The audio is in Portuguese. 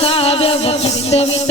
sabe, eu que te.